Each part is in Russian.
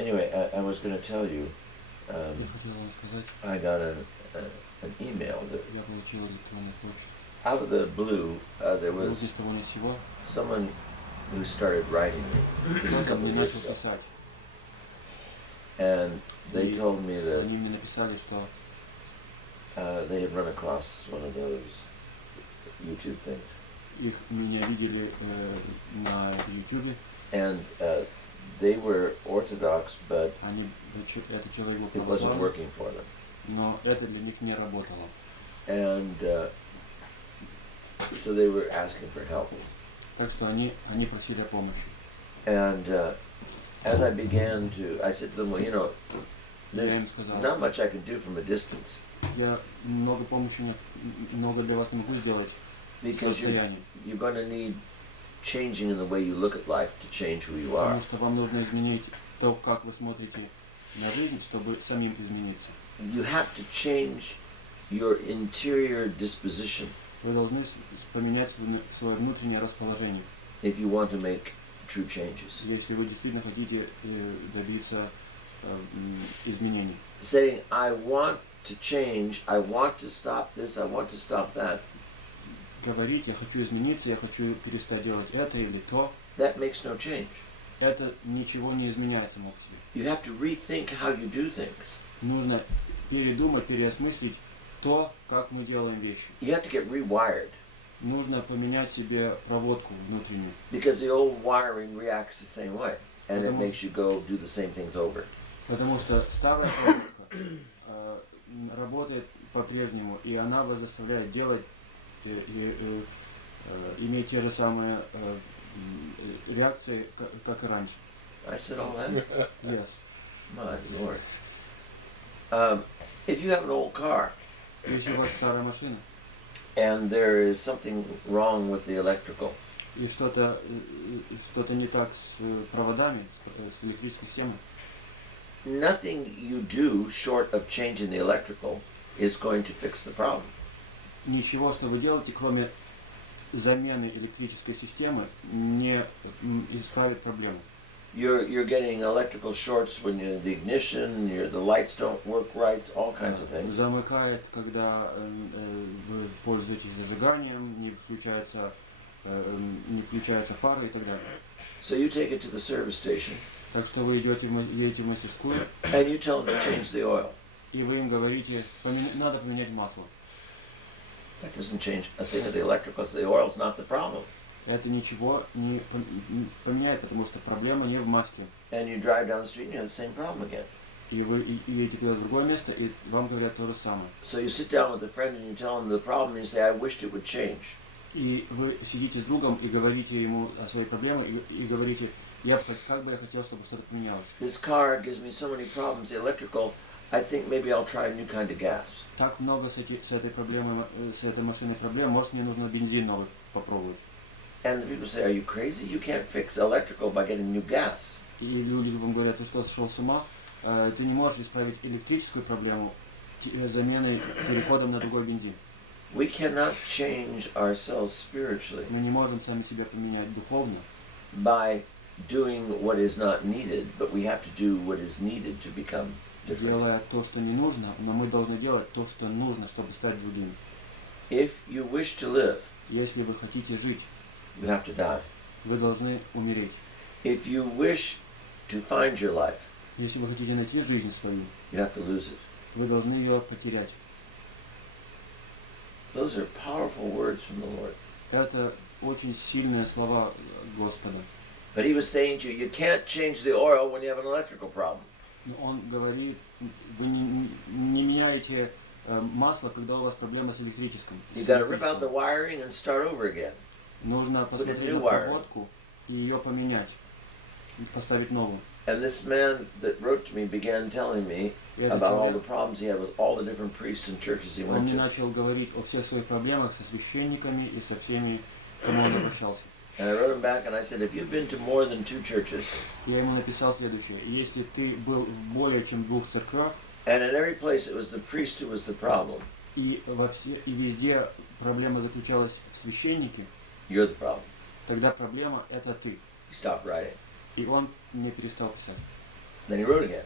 Anyway, I was going to tell you, Я хотел вам сказать, I got an email that я получил электронную почту. out of the blue, there Вдруг was ни с того ни с сего someone who started writing me a кто-то couple мне of years начал ago. писать. And they И told me that они мне написали, что they had run across one of those YouTube things. меня видели на YouTube. And they were Orthodox, but Этот человек был it wasn't православный, working for them. но это для них не работало. And so they were asking for help. Так что они просили о помощи. And as I began to, I said to them, well, you know, Я there's им сказал, not much I can do from a distance я много помощи, много для вас не могу сделать в because расстоянии. you're going to need changing in the way you look at life to change who you are. Потому что вам нужно изменить то, как вы смотрите на жизнь, чтобы самим измениться. You have to change your interior disposition Вы должны поменять свое внутреннее расположение, if you want to make true changes. если вы действительно хотите добиться изменений. Saying, I want to change, I want to stop this, I want to stop that, Говорить, я хочу измениться, я хочу перестать делать это или то, that makes no change. это ничего не изменяет само по себе. You have to rethink how you do things. Нужно передумать, переосмыслить то, как мы делаем вещи. You have to get rewired Нужно поменять себе проводку внутреннюю. because the old wiring reacts the same way and it Потому makes you go do the same things over. Потому что старая проводка работает по-прежнему, и она вас заставляет делать иметь те же самые реакции, как и раньше. I said all that? Yes. My Lord. If you have an old car Если у вас старая машина, and there is something wrong with the electrical, и что-то не так с проводами, с электрической системой, nothing you do short of changing the electrical is going to fix the problem. ничего, что вы делаете, кроме замены электрической системы, не исправит проблему. You're getting electrical shorts when you're the ignition, the lights don't work right, all kinds of things. Замыкает, когда вы пользуетесь зажиганием, не включаются фары и так далее. So you take it to the service station Так что вы едете в мастерскую, and you tell them to change the oil. и вы им говорите, надо поменять масло. That doesn't change a thing of the electrical, so the oil's not the problem. Это ничего не поменяет, потому что проблема не в масле. And you drive down the street and you have the same problem again. И вы едете куда-то в другое место, и вам говорят то же самое. So you sit down with a friend and you tell him the problem and you say, I wished it would change. И вы сидите с другом и говорите ему о своей проблеме, и говорите, как бы я хотел, чтобы что-то поменялось. This car gives me so many problems, the electrical, I think maybe I'll try a new kind of gas. Так много с этой машиной проблем, может мне нужно бензин новый попробовать. And the people say, are you crazy? You can't fix electrical by getting new gas. И люди вам говорят, ты что, сошел с ума? Ты не можешь исправить электрическую проблему заменой, переходом на другой бензин. We cannot change ourselves spiritually Мы не можем сами себя поменять духовно by doing what is not needed, but we have to do what is needed to become different. делая то, что не нужно, но мы должны делать то, что нужно, чтобы стать другим. If you wish to live, Если вы хотите жить, you have to die. вы должны умереть. If you wish to find your life, Если вы хотите найти жизнь свою, you have to lose it. вы должны ее потерять. Those are powerful words from the Lord. Это очень сильные слова Господа. But he was saying to you, you can't change the oil when you have an electrical problem. Но Он говорит, вы не меняете масло, когда у вас проблема с электрическим. You got to rip out the wiring and start over again. Нужно посмотреть new на wiring. проводку и ее поменять, и поставить новую. And this man that wrote to me began telling me И этот about all the человек, problems he had with all the different priests and churches he он went мне to. начал говорить о всех своих проблемах со священниками и со всеми, к кому он обращался. And I wrote him back and I said, if you've been to more than 2 churches, Я ему написал следующее. Если ты был в более чем 2 церквях, and in every place it was the priest who was the problem, и везде проблема заключалась в священнике, you're the problem. тогда проблема это ты. He stopped writing. И он не перестал писать. Then he wrote again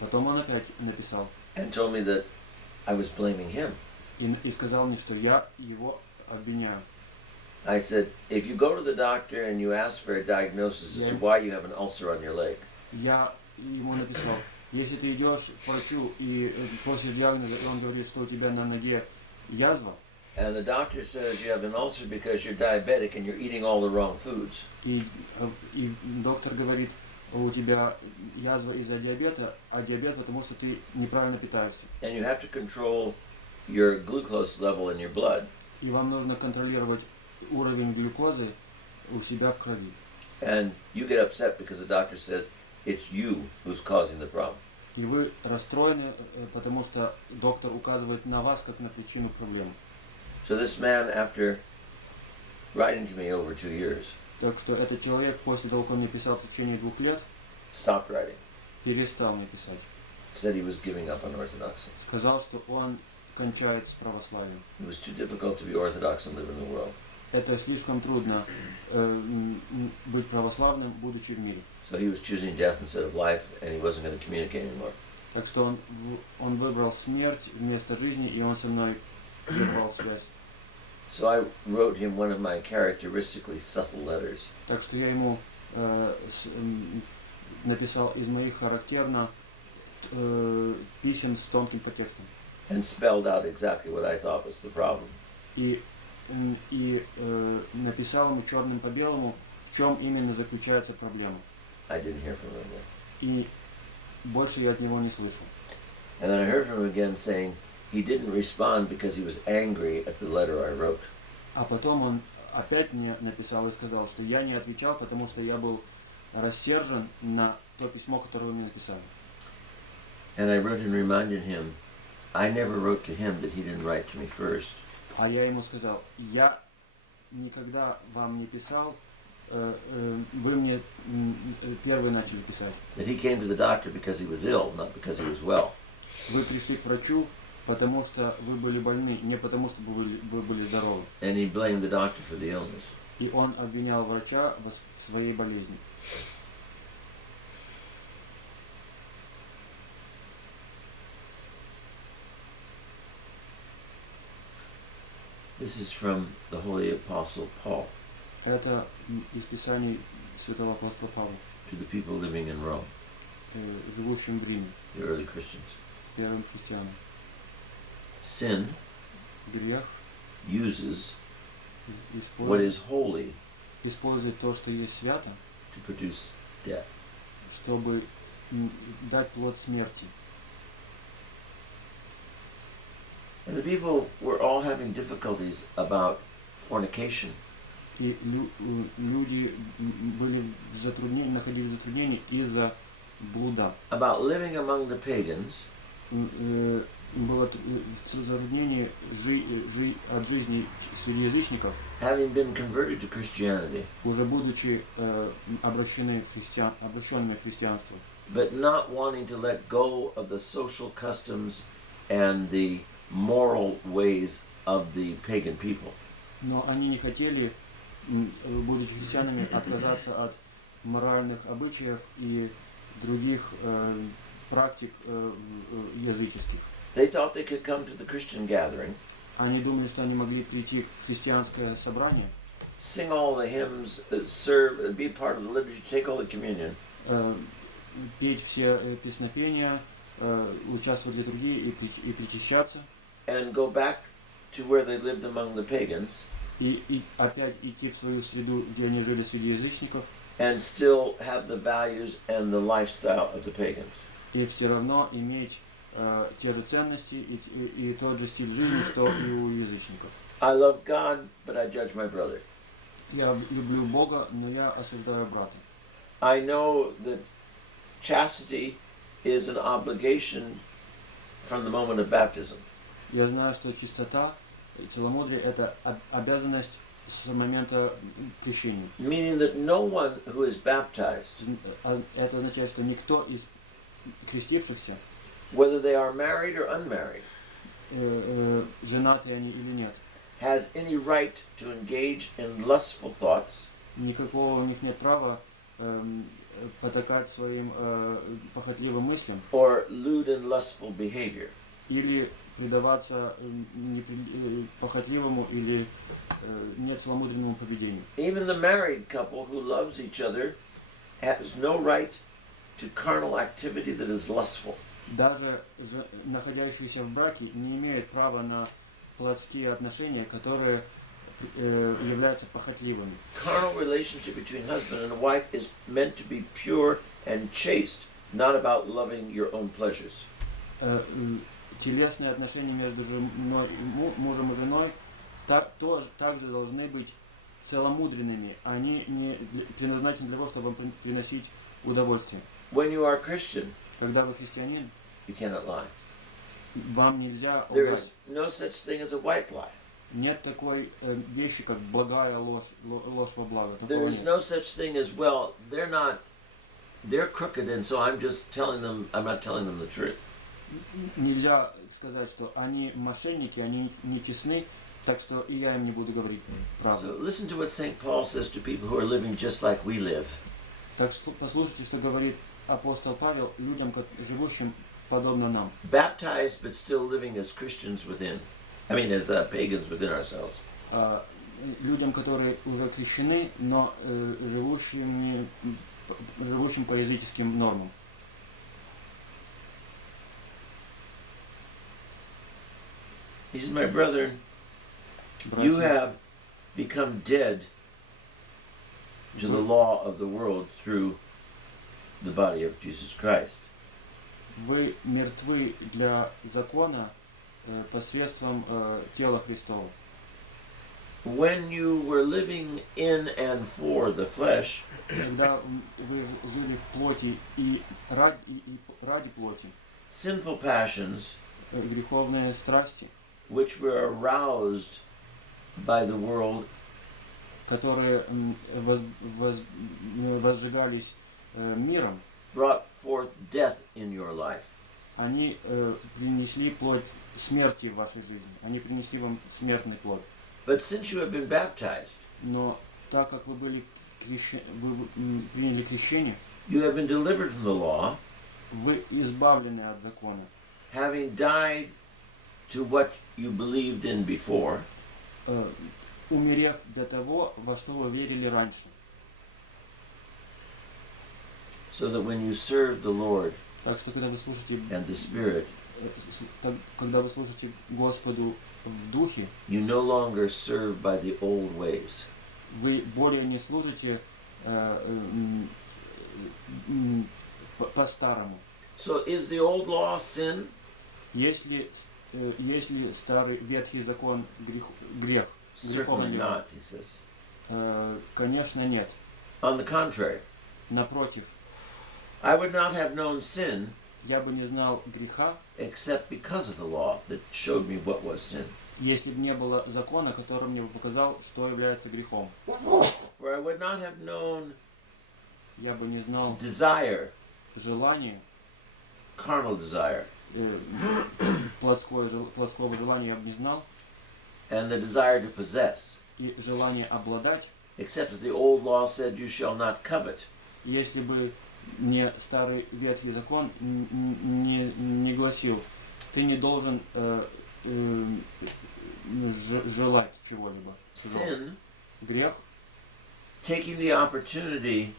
Потом он опять написал and told me that I was blaming him. и сказал мне, что я его обвиняю. I said, if you go to the doctor and you ask for a diagnosis as to why you have an ulcer on your leg, Я ему написал, если ты идешь к врачу и просишь диагноза, и он говорит, что у тебя на ноге язва, and the doctor says you have an ulcer because you're diabetic and you're eating all the wrong foods, и доктор говорит, у тебя язва из-за диабета, а диабет потому что ты неправильно питаешься. and you have to control your glucose level in your blood, И вам нужно контролировать уровень глюкозы у себя в крови. and you get upset because the doctor says it's you who's causing the problem. И вы расстроены, потому что доктор указывает на вас как на причину проблемы. So this man, after writing to me over 2 years, Так что этот человек после того, как он мне писал в течение 2 лет, stopped writing. перестал мне писать. Said he was giving up on orthodoxy. Сказал, что он кончает с православием. It was too difficult to be orthodox and live in the world. Это слишком трудно быть православным, будучи в мире. So he was choosing death instead of life, and he wasn't going to communicate anymore. Так что он выбрал смерть вместо жизни, и он со мной прервал связь. So I wrote him one of my characteristically subtle letters. Так что я ему написал из моих характерно писем с тонким подтекстом. And spelled out exactly what I thought was the problem. И написал ему черным по белому, в чем именно заключается проблема. I didn't hear from him again. И больше я от него не слышал. And then I heard from him again saying he didn't respond because he was angry at the letter I wrote. А потом он опять мне написал и сказал, что я не отвечал, потому что я был рассержен на то письмо, которое вы мне написали. And I wrote and reminded him, I never wrote to him that he didn't write to me first. А я ему сказал, я никогда вам не писал, вы мне первый начали писать. That he came to the doctor because he was ill, not because he was well. Вы пришли к врачу, потому что вы были больны, не потому что вы были здоровы. And he blamed the doctor for the illness. И он обвинял врача в своей болезни. This is from the Holy Apostle Paul Это из Писаний святого апостола Павла, to the people living in Rome, живущим в Риме, the early Christians. первым христианам. Sin Грех uses what is holy использует то, что есть свято, to produce death. чтобы дать плод смерти. And the people were all having difficulties about fornication. И люди были в затруднении, находились в затруднении из-за блуда. About living among the pagans Было затруднение от жизни среди язычников, having been converted to Christianity, уже будучи обращенными в христианство, but not wanting to let go of the social customs and the moral ways of the pagan people. но они не хотели, будучи христианами, отказаться от моральных обычаев и других практик языческих. They thought they could come to the Christian gathering, Они думали, что они могли прийти в христианское собрание, sing all the hymns, serve, be part of the liturgy, take all the communion, петь все песнопения, участвовать в литургии и причащаться, and go back to where they lived among the pagans, и опять идти в свою среду, где они жили среди язычников, and still have the values and the lifestyle of the pagans. и все равно иметь те же ценности и тот же стиль жизни, что и у язычников. I love God, but I judge my brother. Я люблю Бога, но я осуждаю брата. I know that chastity is an obligation from the moment of baptism. Я знаю, что чистота, целомудрие – это обязанность с момента крещения. Meaning that no one who is baptized, Это означает, что никто из крестившихся, whether they are married or unmarried, женаты они или нет, has any right to engage in lustful thoughts никакого у них нет права потакать своим похотливым мыслям or lewd and lustful behavior. или предаваться похотливому или нецеломудренному поведению. Even the married couple who loves each other has no right to carnal activity that is lustful. Даже находящиеся в браке не имеют права на плотские отношения, которые являются похотливыми. Carnal relationship between husband and wife is meant to be pure and chaste, not about loving your own pleasures. Телесные отношения между мужем и женой также должны быть целомудренными. Они не предназначены для того, чтобы приносить удовольствие. When you are a Christian, Когда вы христианин, you cannot lie. вам нельзя There лгать. is no such thing as a white lie. Нет такой вещи, как благая ложь, ложь во благо. There Такого is нет. no such thing as, well, they're crooked, and so I'm not telling them the truth. Нельзя сказать, что они мошенники, они нечестны, так что и я им не буду говорить So правду. listen to what St. Paul says to people who are living just like we live. Так что послушайте, что говорит апостол Павел людям, живущим подобно нам. Baptized but still living as Christians within. I mean, as pagans within ourselves. Людям, которые уже крещены, но живущим по языческим нормам. He says, my brethren, you have become dead to the law of the world through the body of Jesus Christ. Вы мертвы для закона посредством тела Христова. When you were living in and for the flesh, Когда вы жили в плоти и ради плоти, sinful passions, греховные страсти, which were aroused by the world, которые возжигались миром, brought forth death in your life. они принесли плоть смерти в вашей жизни. Они принесли вам смертный плод. But since you have been baptized, Но так как вы приняли крещение, you have been delivered from the law, вы избавлены от закона, having died to what you believed in before, умерев для того, во что вы верили раньше. so that when you serve the Lord Так что когда вы слушаете, and the Spirit, когда вы слушаете Господу в духе, you no longer serve by the old ways. вы более не служите по-старому. So is the old law sin? Если старый ветхий закон грех, Certainly греховный not, he says. конечно, нет. On the contrary, Напротив, I would not have known sin я бы не знал греха, except because of the law that showed me what was sin. если бы не было закона, который мне бы показал, что является грехом. For I would not have known Я бы не знал desire, желание, carnal desire, плотского желания я бы не знал, and the desire to possess, и желание обладать, except that the old law said, you shall not covet. если бы не старый ветхий закон не гласил, ты не должен желать чего-либо. Sin, Грех, taking the opportunity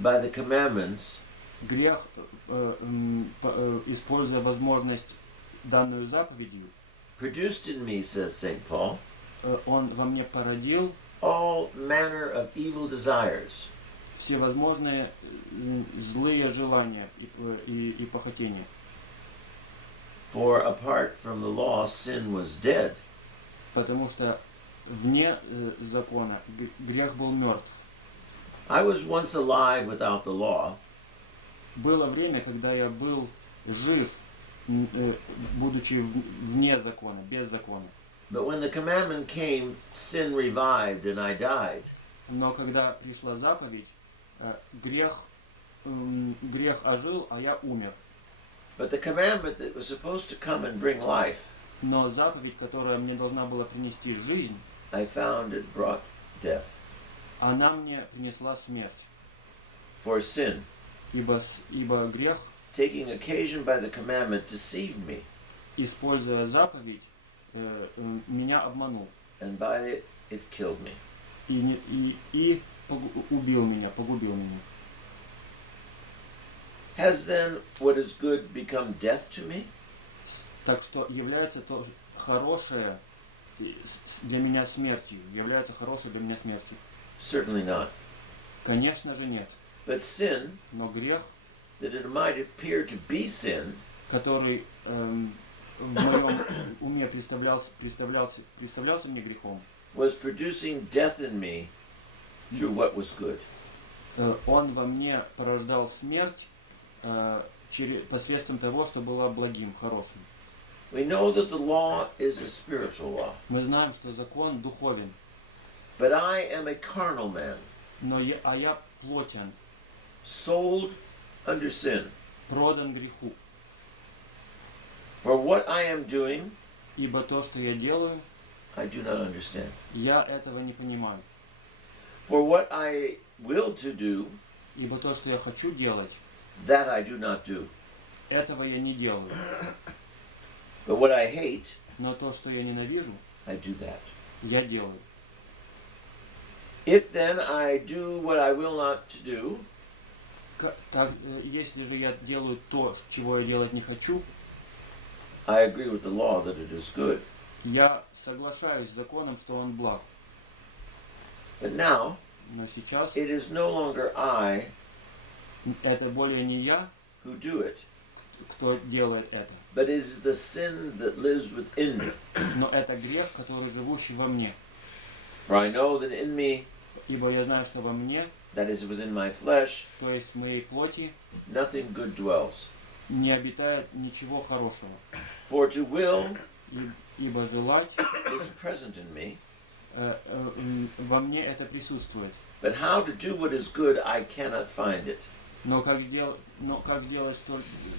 by the commandments, грех, используя возможность данную заповедью, produced in me, says St. Paul, он во мне породил all manner of evil desires, всевозможные злые желания и похотения. for apart from the law, sin was dead. Потому что вне закона грех был мертв. I was once alive without the law, Было время, когда я был жив, будучи вне закона, без закона. but when the commandment came, sin revived and I died. Но когда пришла заповедь, грех ожил, а я умер. But the commandment that was supposed to come and bring life, Но заповедь, которая мне должна была принести жизнь, I found it brought death. она мне принесла смерть. For sin, ибо грех, taking occasion by the commandment, deceived me, используя заповедь, меня обманул. and by it, it killed me. И убил меня, погубил меня. Has then what is good become death to me? Так что является то хорошее для меня смертью. Является хорошее для меня смертью. Certainly not. Конечно же нет. But sin, Но грех, that it might appear to be sin, который в моем уме представлялся мне грехом, was producing death in me through what was good. Он во мне порождал смерть посредством того, что было благим, хорошим. We know that the law is a spiritual law, Мы знаем, что закон духовен, but I am a carnal man, а я плотен, sold under sin. продан греху. For what I am doing, Ибо то, что я делаю, I do not understand. я этого не понимаю. For what I will to do, Ибо то, что я хочу делать, that I do not do. этого я не делаю. But what I hate, Но то, что я ненавижу, I do that. я делаю. If then I do what I will not to do, Если же я делаю то, чего я делать не хочу, I agree with the law that it is good. я соглашаюсь с законом, что он благ. But now, Но сейчас it is no longer I это более не я, who do it, кто делает это, but it is the sin that lives within me. но это грех, который живущий во мне. For I know that in me, Ибо я знаю, что во мне, that is within my flesh, то есть в моей плоти, nothing good dwells. не обитает ничего хорошего. For to will Ибо желать is present in me, во мне это присутствует. but how to do what is good, I cannot find it. Но как сделать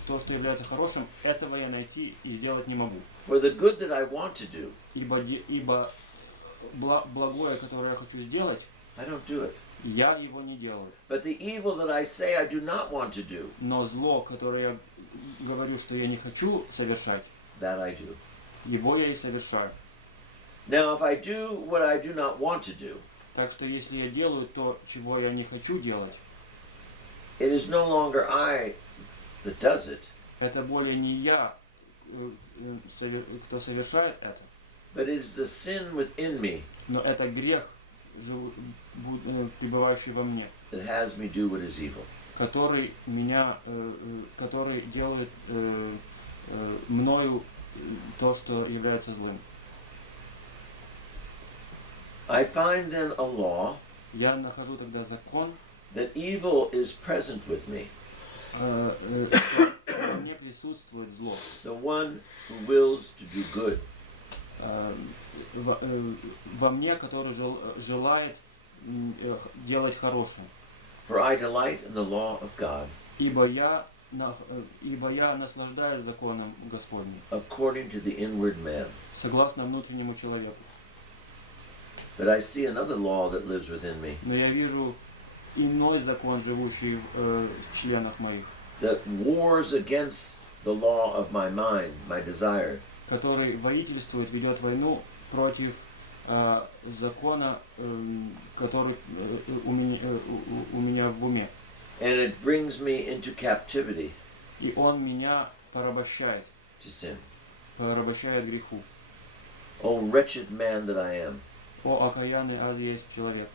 то, что является хорошим, этого я найти и сделать не могу. For the good that I want to do, Ибо благое, которое я хочу сделать, I don't do it. я его не делаю. But the evil that I say I do not want to do, Но зло, которое я говорю, что я не хочу совершать, that I do. его я и совершаю. Now, if I do what I do not want to do, Так что если я делаю то, чего я не хочу делать, it is no longer I that does it, это более не я, кто совершает это, but it is the sin within me но это грех, пребывающий во мне, that has me do what is evil. который делает мною то, что является злым. I find then a law Я нахожу тогда закон, that evil is present with me, что во мне присутствует зло, the one who wills to do good. во мне, который желает делать хорошее. For I delight in the law of God, Ибо я наслаждаюсь законом Господним, according to the inward man. согласно внутреннему человеку. But I see another law that lives within me, Но я вижу иной закон, живущий в членах моих, that wars against the law of my mind, my desire, который воительствует, ведет войну против закона, который у меня в уме. and it brings me into captivity И он меня порабощает to sin. греху. O wretched man that I am, О, окаянный аз есть человек.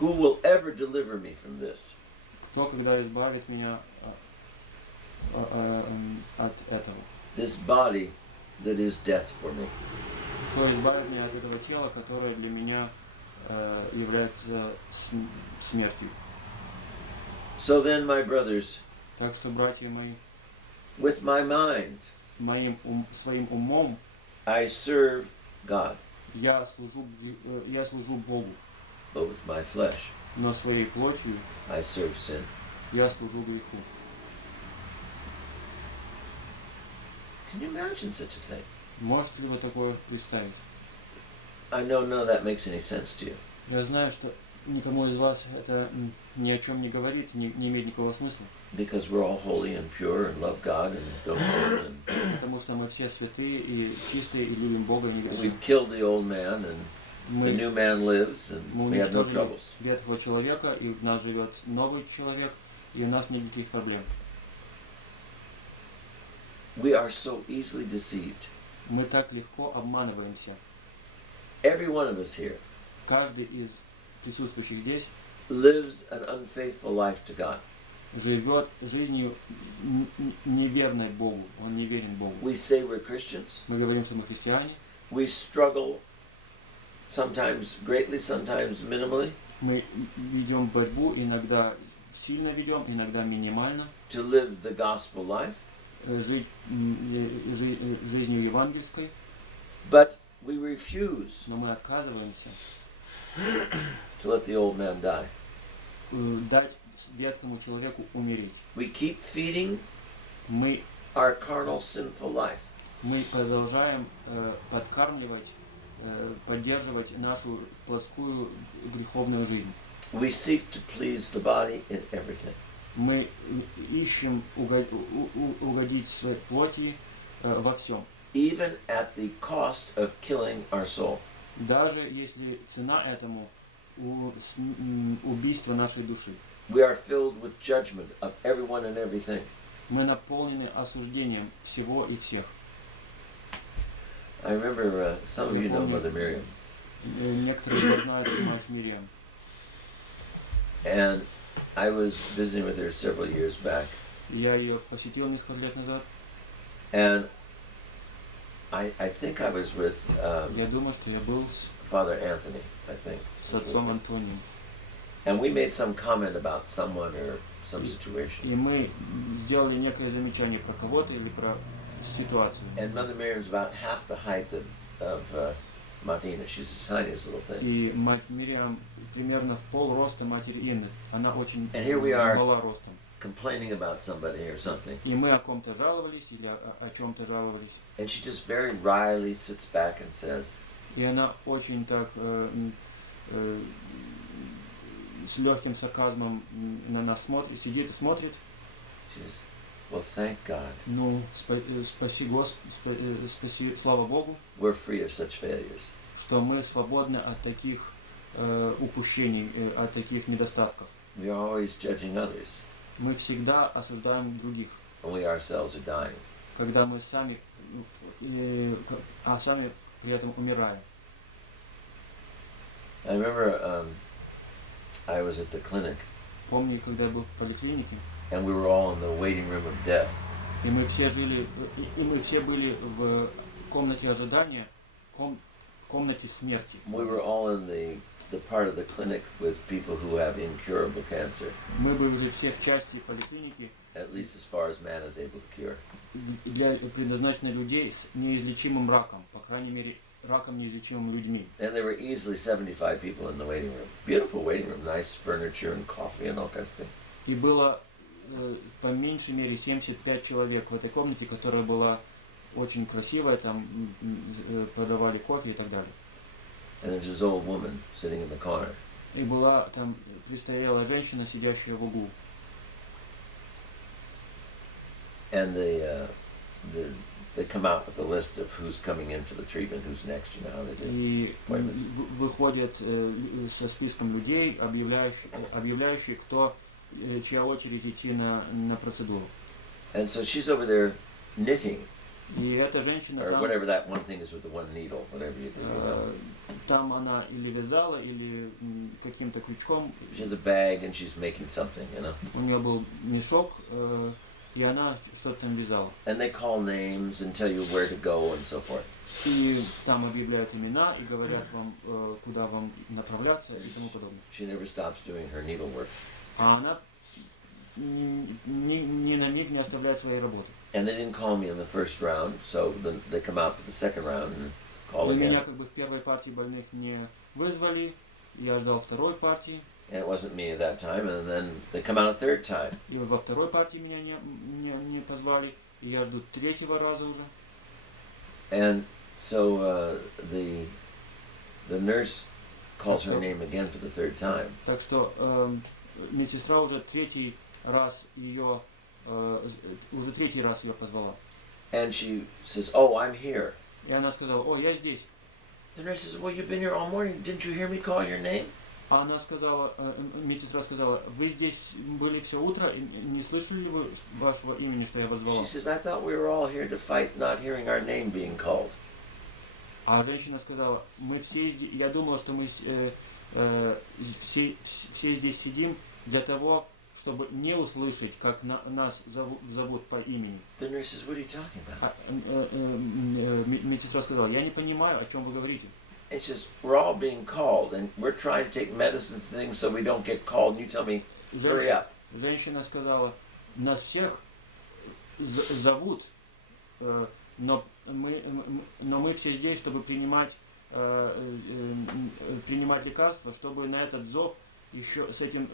who will ever deliver me from this? Кто когда избавит меня от этого? This body that is death for me. Кто избавит меня от этого тела, которое для меня является смертью? So then, my brothers, Так что, братья мои, with my mind, своим умом I serve God, я служу Богу, but with my flesh, но своей плотью I serve sin. я служу греху. Can you imagine such a thing? Можете ли вы такое представить? I know none of that makes any sense to you. Я знаю, что никому из вас это ни о чем не говорит, не имеет никакого смысла. Because we're all holy and pure and love God and don't sin. Потому что мы все святые и чистые, и любим Бога, и не And грешим. we've killed the old man and the new man lives and Мы we have no уничтожили troubles. ветхого человека, и в нас живет новый человек, и у нас нет никаких проблем. We are so easily deceived. Мы так легко обманываемся. Every one of us here Каждый из присутствующих здесь lives an unfaithful life to God. живет жизнью неверной Богу. Он не верен Богу. We say we're Christians. Мы говорим, что мы христиане. We struggle sometimes greatly, sometimes minimally Мы ведем борьбу, иногда сильно ведем, иногда минимально. to live the gospel life. Жить жизнью евангельской, But we refuse но мы отказываемся to let the old man die. дать ветхому человеку умереть. We keep feeding Мы our carnal sinful life. продолжаем подкармливать, поддерживать нашу плотскую греховную жизнь. We seek to please the body in everything. Мы ищем угодить своей плоти во всем. Even at the cost of killing our soul. Даже если цена этому убийство нашей души. We are filled with judgment of everyone and everything. Мы наполнены осуждением всего и всех. I remember some of you know Mother Miriam. Некоторые знают мать Мириам. And I was visiting with her several years back. Я ее посетил несколько лет назад. And I think I was with Я думаю, что я был Father Anthony, I think. с отцом Антонием. And we made some comment about someone or some situation. И мы сделали некое замечание про кого-то или про ситуацию. And Mother Miriam's about half the height of Martina. She's the tiniest little thing. И мать Мириам примерно в пол роста матери Инны. Она очень And here we are. мала ростом. Complaining about somebody or something. И мы о ком-то жаловались или о чем-то жаловались. And she just very wryly sits back and says, И она очень так с легким сарказмом на нас смотрит, сидит и смотрит. she says, well, thank God. Ну, спаси Господи, спаси, слава Богу, We're free of such failures. что мы свободны от таких упущений, от таких недостатков. We are always judging others, Мы всегда осуждаем других, and we ourselves are dying. когда мы сами, сами при этом умираем. I remember I was at the clinic, Помню, когда я был в поликлинике, and we were all in the waiting room of death. и мы все были в комнате ожидания, комнате смерти. We were all in the part of the clinic with people who have incurable cancer, Мы были все в части поликлиники, at least as far as man is able to cure. предназначенной людей с неизлечимым раком, по крайней мере, раком неизлечимым людьми. And there were easily 75 people in the waiting room. Beautiful waiting room, nice furniture and coffee and all kinds of things. И было по меньшей мере 75 человек в этой комнате, которая была очень красивая, там подавали кофе и так далее. And there was this old woman sitting in the corner. И была там престарелая женщина, сидящая в углу. And they come out with a list of who's coming in for the treatment, who's next, you know how they do. И appointments. выходят со списком людей, объявляющих, чья очередь идти на процедуру. And so she's over there knitting, И эта женщина or там, whatever that one thing is with the one needle, whatever you do. You know. там она или вязала, или каким-то крючком. She has a bag and she's making something, you know. У нее был мешок, и она что-то там вязала. And they call names and tell you where to go and so forth. И там объявляют имена и говорят вам, куда вам направляться и тому подобное. She never stops doing her needlework. А она ни на миг не оставляет своей работы. And they didn't call me in the first round, so then they come out for the second round and call И меня again. как бы в первой партии больных не вызвали, я ждал второй партии, And it wasn't me at that time, and then they come out a third time. и во второй партии меня не позвали, и я жду третьего раза уже. And so the nurse calls her name again for the third time. Так что медсестра уже третий раз ее позвала. And she says, "Oh, I'm here." И она сказала: "О, я здесь." The nurse says, "Well, you've been here all morning. Didn't you hear me call your name?" А она сказала, медсестра сказала: "Вы здесь были все утро, и не слышали ли вы вашего имени, что я вас звала?" She says, "I thought we were all here to fight, not hearing our name being called." А женщина сказала: "Мы все здесь, я думала, что мы все здесь сидим для того, чтобы не услышать, как нас зовут по имени." The nurse says, "What are you talking about?" Медсестра сказала: "Я не понимаю, о чем вы говорите." And she says, "We're all being called, and we're trying to take medicines and things so we don't get called. And you tell me, hurry up." Женщина сказала: "Нас всех зовут, но мы все здесь, чтобы принимать лекарства, чтобы на этот зов еще с этим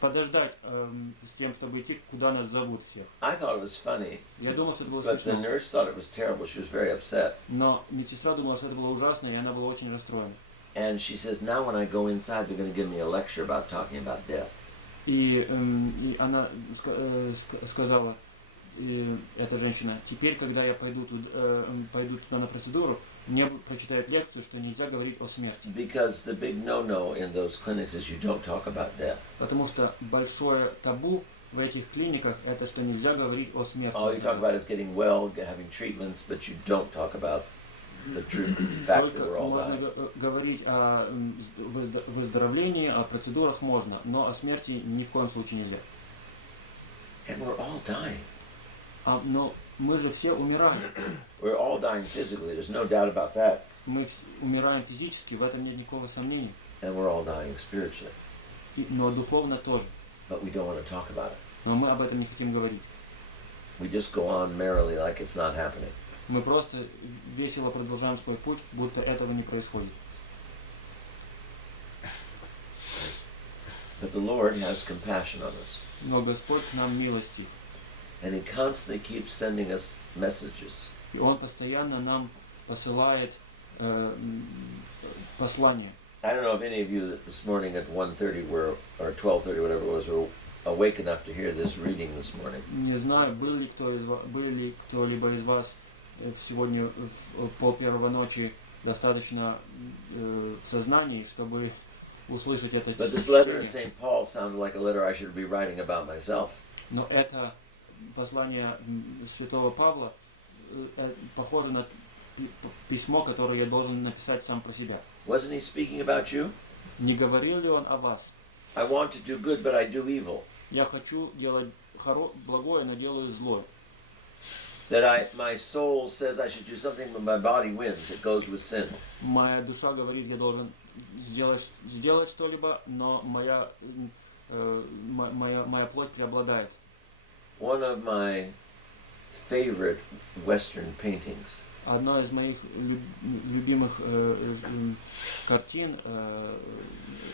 подождать с тем, чтобы идти, куда нас зовут всех." I thought it was funny, Я думал, что это было but the смешно. nurse thought it was terrible. She was very upset. Но медсестра думала, что это было ужасно, и она была очень расстроена. And she says, "Now when I go inside, they're going to give me a lecture about talking about death." И она сказала, эта женщина: "Теперь, когда я пойду туда на процедуру, мне прочитают лекцию, что нельзя говорить о смерти." Because the big no-no in those clinics is you don't talk about death. Потому что большое табу в этих клиниках — это что нельзя говорить о смерти. All you talk about is getting well, having treatments, but you don't talk about the true fact that Только we're all можно dying. говорить о выздоровлении, о процедурах можно, но о смерти ни в коем случае нельзя. And we're all dying. Но мы же все умираем. We're all dying physically. There's no doubt about that. Мы умираем физически, в этом нет никакого сомнения. And we're all dying spiritually. Но духовно тоже. But we don't want to talk about it. Но мы об этом не хотим говорить. We just go on merrily like it's not happening. Мы просто весело продолжаем свой путь, будто этого не происходит. But the Lord has compassion on us. Но Господь к нам милостив. And He constantly keeps sending us messages. И Он постоянно нам посылает послание. I don't know if any of you this morning at 1:30 were, or 12:30, whatever it was, were awake enough to hear this reading this morning. Не знаю, был ли кто-либо из вас сегодня в полпервой ночи достаточно в сознании, чтобы услышать это But this letter of чтение. St. Paul sounded like a letter I should be writing about myself. Но это послание святого Павла похоже на письмо, которое я должен написать сам про себя. Wasn't he speaking about you? Не говорил ли он о вас? I want to do good, but I do evil. Я хочу делать благое, но делаю зло. That my soul says I should do something, but my body wins. It goes with sin. Моя душа говорит, я должен сделать что-либо, но моя плоть преобладает. One of my favorite Western paintings Одна из моих любимых картин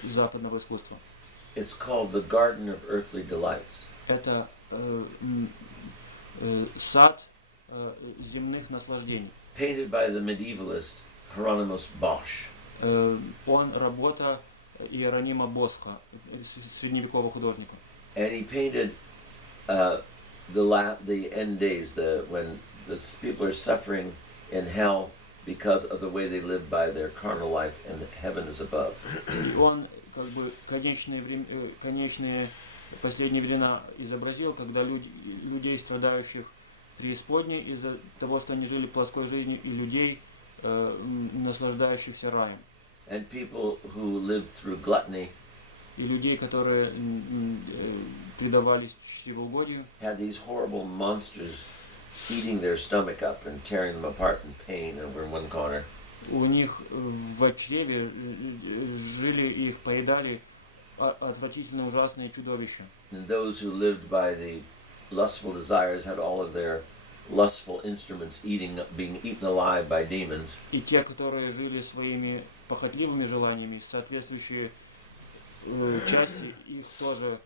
западного искусства. It's called The Garden of Earthly Delights. Это сад земных наслаждений. Painted by the medievalist Hieronymus Bosch. Он работа Иеронима Босха, средневекового художника. And he painted the end days, when the people are suffering in hell because of the way they live by their carnal life, and heaven is above. И он как бы конечные последние времена изобразил, когда людей, страдающих преисподней из-за того, что они жили плоской жизнью, и людей, наслаждающихся раем. And people who lived through gluttony И людей, которые предавались чревоугодию, had these horrible monsters eating their stomach up and tearing them apart in pain over in one corner. у них в чреве жили и их поедали отвратительно ужасные чудовища. And those who lived by the lustful desires had all of their lustful instruments being eaten alive by demons. И те, которые жили своими похотливыми желаниями, соответствующие части, их тоже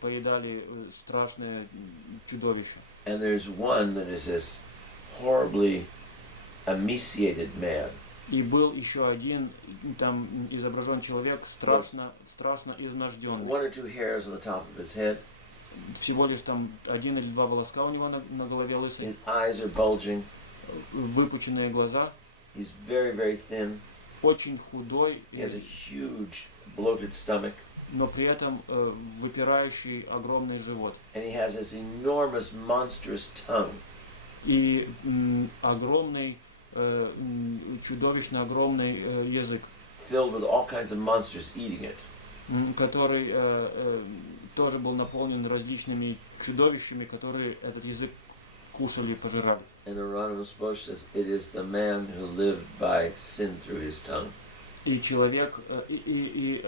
поедали страшные чудовища. And there's one that is this horribly emaciated man. И был еще один, там изображен человек страшно изнажденный. 1 or 2 hairs on the top of his head. Всего лишь там 1 или 2 волоска у него на голове лысый. His eyes are bulging. Выпученные глаза. He's very, very thin. Очень худой. He has a huge bloated stomach. Но при этом выпирающий огромный живот. And he has this enormous, monstrous tongue. И огромный, чудовищно огромный язык. Filled with all kinds of monsters eating it. Который тоже был наполнен различными чудовищами, которые этот язык кушали и пожирали. And Hieronymus Bosch says it is the man who lived by sin through his tongue. И человек, и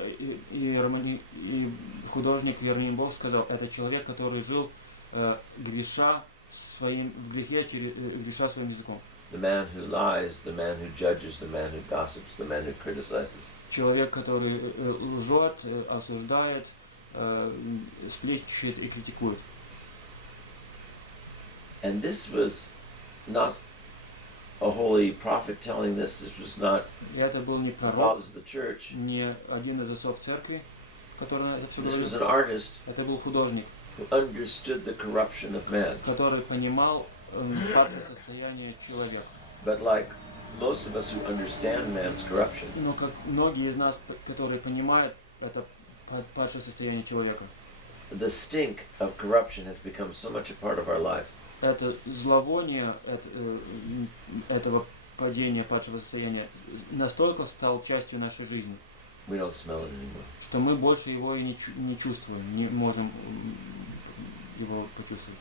художник Иероним Бог сказал, это человек, который жил греша своим языком. The man who lies, the man who judges, the man who gossips, the man who criticizes. Человек, который лжет, осуждает, сплетничает и критикует. And this was not a holy prophet telling this. This was not И это был не the пророк, fathers of the church. не один из отцов церкви, который это все This was an говорил. artist Это был художник, who understood the corruption of man. который понимал падшее состояние человека. But like most of us who understand man's corruption, Но как многие из нас, которые понимают это падшее состояние человека, the stink of corruption has become so much a part of our life это зловоние этого падения, падшего состояния настолько стал частью нашей жизни, we don't smell it anymore. что мы больше его и не чувствуем, не можем его почувствовать.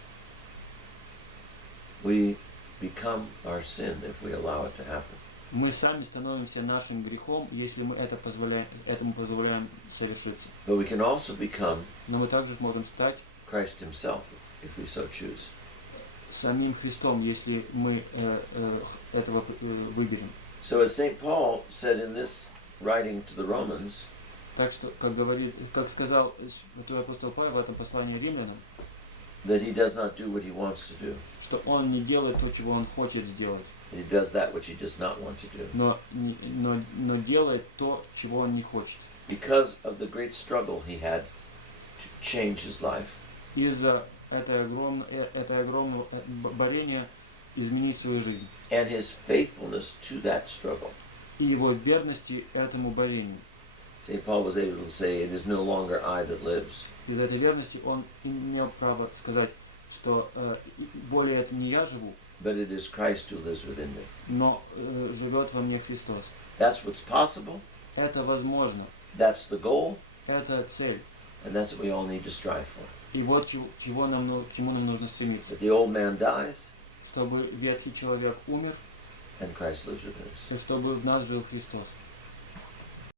We become our sin if we allow it to happen. Мы сами становимся нашим грехом, если мы этому позволяем совершиться. But we can also become Но мы также можем стать Christ himself if we so choose. самим Христом, если мы этого выберем. So as St. Paul said in this writing to the Romans, Так что, как сказал святой апостол Павел в этом послании римлянам, that he does not do what he wants to do. что он не делает то, чего он хочет сделать, He does that which he does not want to do. но делает то, чего он не хочет. Because of the great struggle he had to change his life, Из-за этой огромного борения изменить свою жизнь. and his faithfulness to that struggle, И его верности этому борению. St. Paul was able to say, it is no longer I that lives, Из этой верности он имел право сказать, что более это не я живу, but it is Christ who lives within me. но живет во мне Христос. That's what's possible, Это возможно, that's the goal, это цель. and that's what we all need to strive for. И вот чему нам нужно стремиться. That the old man dies, Чтобы ветхий человек умер, and Christ lives within us. и чтобы в нас жил Христос.